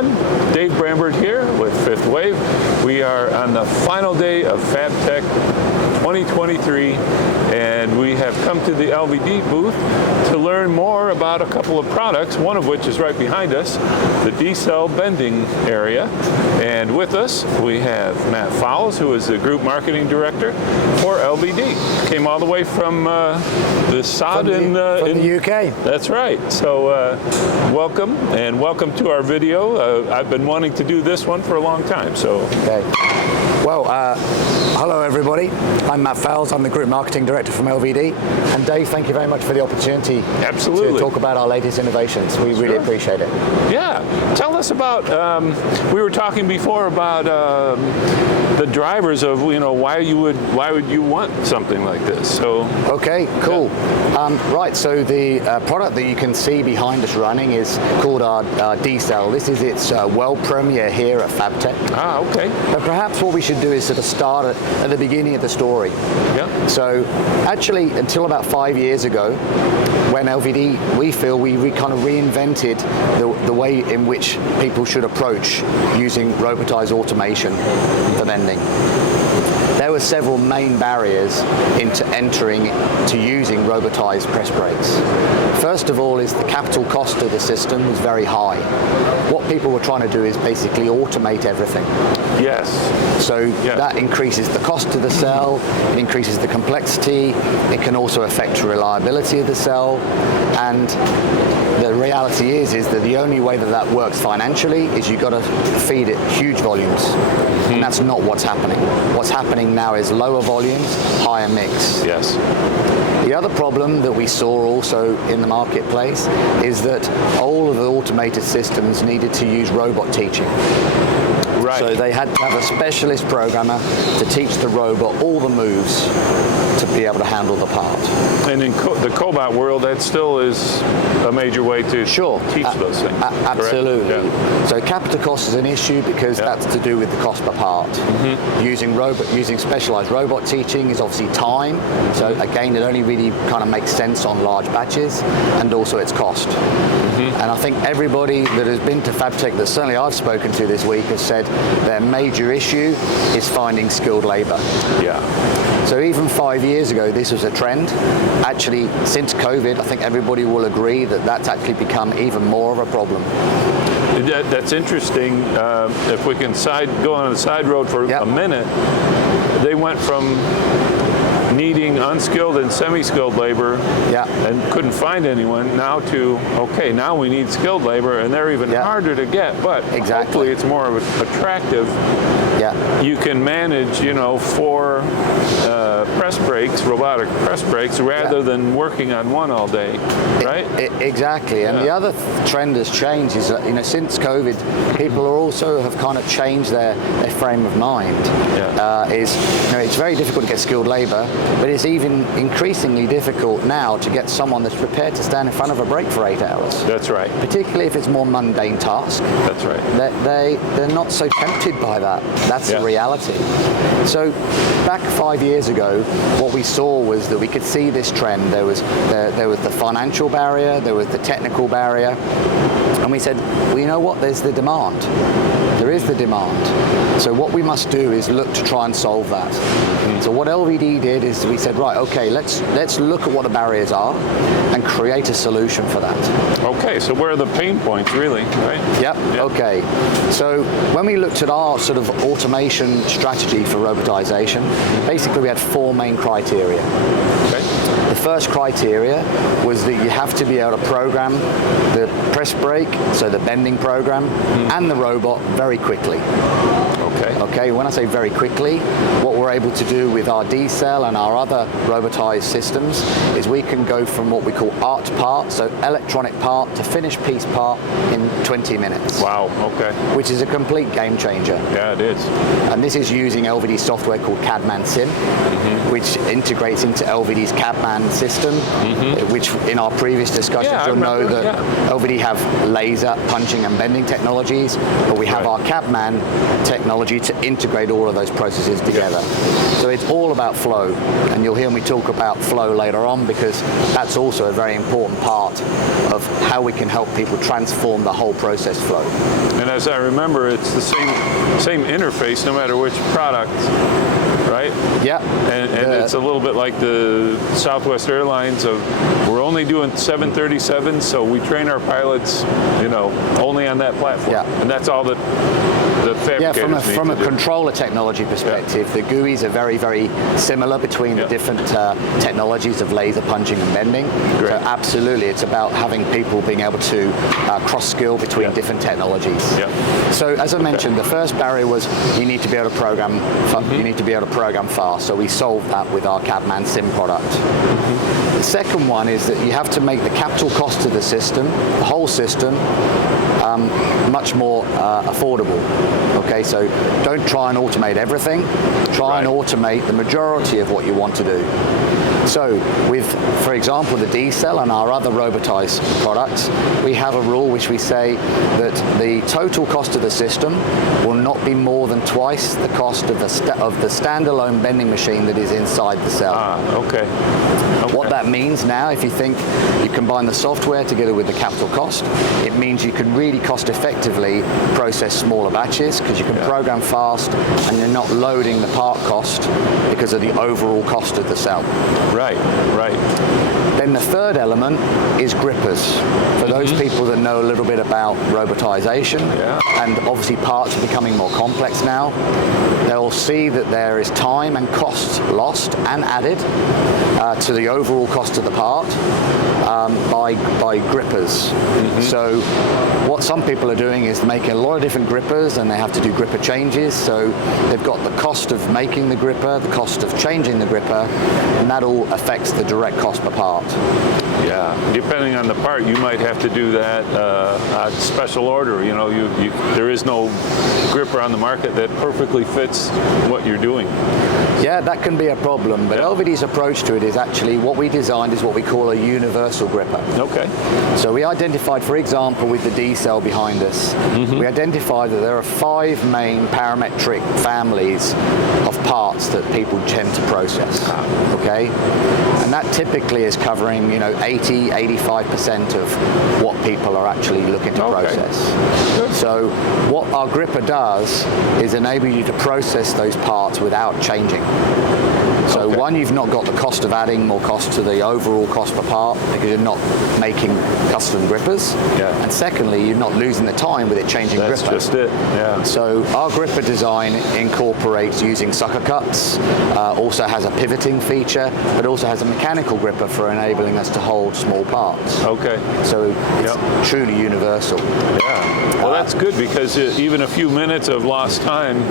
everyone. Dave Brambert here with Fifth Wave. We are on the final day of FabTech 2023, and we have come to the LVD booth to learn more about a couple of products, one of which is right behind us, the D Cell bending area. And with us, we have Matt Fowles, who is the Group Marketing Director for LVD. Came all the way from the SOD in the UK. That's right. So welcome, and welcome to our video. I've been wanting to do this one for a long time. So. Okay. Well, hello everybody. I'm Matt Fowles. I'm the Group Marketing Director from LVD. And Dave, thank you very much for the opportunity to talk about our latest innovations. We really appreciate it. Yeah. Tell us about, we were talking before about the drivers of, why would you want something like this? So. Okay, cool. Yeah. Right, so the product that you can see behind us running is called our D Cell. This is its world premiere here at FabTech. Ah, okay. But perhaps what we should do is sort of start at the beginning of the story. Yeah. So actually, until about 5 years ago, when LVD, we feel we kind of reinvented the way in which people should approach using robotized automation for bending. There were several main barriers into entering to using robotized press brakes. First of all is the capital cost of the system was very high. What people were trying to do is basically automate everything. Yes. So that increases the cost of the cell, it increases the complexity, it can also affect the reliability of the cell, and the reality is that the only way that works financially is you've got to feed it huge volumes. Mm-hmm. And that's not what's happening. What's happening now is lower volumes, higher mix. Yes. The other problem that we saw also in the marketplace is that all of the automated systems needed to use robot teaching. Right. So they had to have a specialist programmer to teach the robot all the moves to be able to handle the part. And in the cobot world, that still is a major way to teach those things. Absolutely. Yeah. So capital cost is an issue because that's to do with the cost per part. Mm-hmm. Using specialized robot teaching is obviously time. So again, it only really kind of makes sense on large batches, and also its cost. Mm-hmm. And I think everybody that has been to FabTech, that certainly I've spoken to this week, has said their major issue is finding skilled labor. Yeah. So even 5 years ago, this was a trend. Actually, since COVID, I think everybody will agree that that's actually become even more of a problem. That's interesting. If we can go on the side road for a minute, they went from needing unskilled and semi-skilled labor and couldn't find anyone, now to, okay, now we need skilled labor, and they're even harder to get, but hopefully it's more of attractive. You can manage, 4 press brakes, robotic press brakes, rather than working on one all day, right? Exactly, and the other trend has changed is that, since COVID, people have kind of changed their frame of mind. It's very difficult to get skilled labor, but it's even increasingly difficult now to get someone that's prepared to stand in front of a brake for 8 hours. That's right. Particularly if it's more mundane task. That's right. They're not so tempted by that. That's the reality. So back 5 years ago, what we saw was that we could see this trend. There was the financial barrier, there was the technical barrier, and we said, well, you know what, there's the demand. There is the demand. So what we must do is look to try and solve that. Mm-hmm. So what LVD did is we said, right, okay, let's look at what the barriers are and create a solution for that. Okay, so where are the pain points really, right? Yep. Okay. So when we looked at our sort of automation strategy for robotization, basically we had 4 main criteria. Okay. The first criteria was that you have to be able to program the press brake, so the bending program, and the robot very quickly. Okay, when I say very quickly, what we're able to do with our D Cell and our other robotized systems is we can go from what we call art part, so electronic part, to finished piece part in 20 minutes. Wow, okay. Which is a complete game changer. Yeah, it is. And this is using LVD software called CADman Sim, which integrates into LVD's CADman system, which in our previous discussions you'll know that LVD have laser punching and bending technologies, but we have our CADman technology allows you to integrate all of those processes together. So it's all about flow, and you'll hear me talk about flow later on, because that's also a very important part of how we can help people transform the whole process flow. And as I remember, it's the same interface no matter which product, right? Yeah. And it's a little bit like the Southwest Airlines of, we're only doing 737s, so we train our pilots, only on that platform. Yeah. And that's all that the fabricators need from to a do. controller technology perspective, the GUIs are very, very similar between the different technologies of laser punching and bending. Great. So absolutely, it's about having people being able to cross-skill between different technologies. Yeah. So as I mentioned, the first barrier was you need to be able to program. You need to be able to program fast. So we solved that with our CAD-MAN Sim product. The second one is that you have to make the capital cost of the system, the whole system, much more affordable. Okay, so don't try and automate everything. Try and automate the majority of what you want to do. So with, for example, the D Cell and our other robotized products, we have a rule which we say that the total cost of the system will not be more than twice the cost of the standalone bending machine that is inside the cell. Okay. What that means now, if you think you combine the software together with the capital cost, it means you can really cost effectively process smaller batches, because you can program fast and you're not loading the part cost because of the overall cost of the cell. Right. Then the third element is grippers. For those people that know a little bit about robotization, and obviously parts are becoming more complex now, they'll see that there is time and cost lost and added to the overall cost of the part by grippers. So what some people are doing is making a lot of different grippers, and they have to do gripper changes. So they've got the cost of making the gripper, the cost of changing the gripper, and that all affects the direct cost per part. Yeah, depending on the part, you might have to do that on special order. There is no gripper on the market that perfectly fits what you're doing. Yeah, that can be a problem, but LVD's approach to it is actually what we designed is what we call a universal gripper. Okay. So we identified, for example, with the D Cell behind us, we identified that there are 5 main parametric families of parts that people tend to process. Okay? And that typically is covering, 80-85% of what people are actually looking to process. Good. So what our gripper does is enable you to process those parts without changing. So one, you've not got the cost of adding more cost to the overall cost per part because you're not making custom grippers. And secondly, you're not losing the time with it changing gripper. That's just it, So our gripper design incorporates using sucker cuts, also has a pivoting feature, but also has a mechanical gripper for enabling us to hold small parts. Okay. So it's truly universal. Well, that's good, because even a few minutes of lost time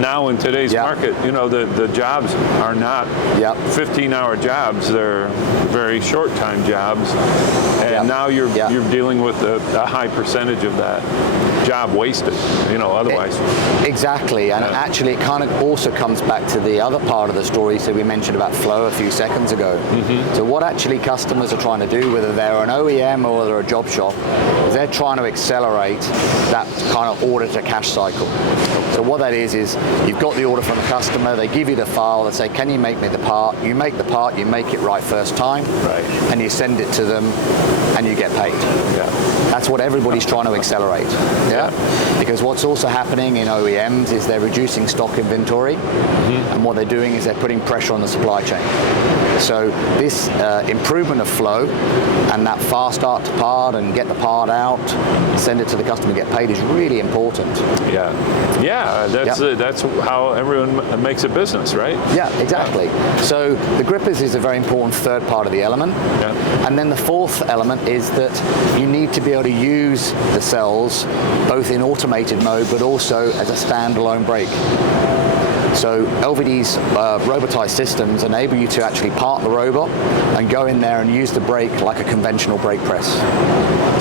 now in today's market, the jobs are not 15-hour jobs. They're very short-time jobs, and now you're dealing with a high percentage of that job wasted, otherwise. Exactly, and actually it kind of also comes back to the other part of the story that we mentioned about flow a few seconds ago. So what actually customers are trying to do, whether they're an OEM or they're a job shop, is they're trying to accelerate that kind of order to cash cycle. So what that is you've got the order from the customer, they give you the file, they say, can you make me the part? You make the part, you make it right first time, and you send it to them, and you get paid. That's what everybody's trying to accelerate. Because what's also happening in OEMs is they're reducing stock inventory, and what they're doing is they're putting pressure on the supply chain. So this improvement of flow and that fast start to part and get the part out, send it to the customer, get paid is really important. That's how everyone makes a business, right? Yeah, exactly. So the grippers is a very important third part of the element. And then the fourth element is that you need to be able to use the cells both in automated mode but also as a standalone brake. So LVD's robotized systems enable you to actually park the robot and go in there and use the brake like a conventional brake press.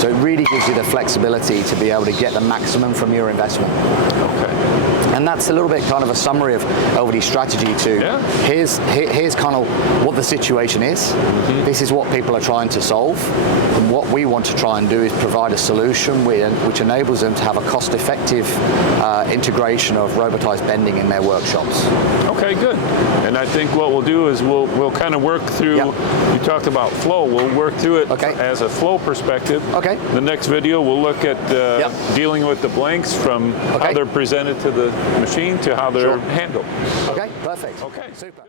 So it really gives you the flexibility to be able to get the maximum from your investment. Okay. And that's a little bit kind of a summary of LVD's strategy to here's kind of what the situation is. This is what people are trying to solve. And what we want to try and do is provide a solution which enables them to have a cost-effective integration of robotized bending in their workshops. Okay, good. And I think what we'll do is we'll kind of work through, you talked about flow, we'll work through it as a flow perspective. Okay. The next video we'll look at dealing with the blanks from how they're presented to the machine to how they're handled. Okay, perfect. Okay. Super.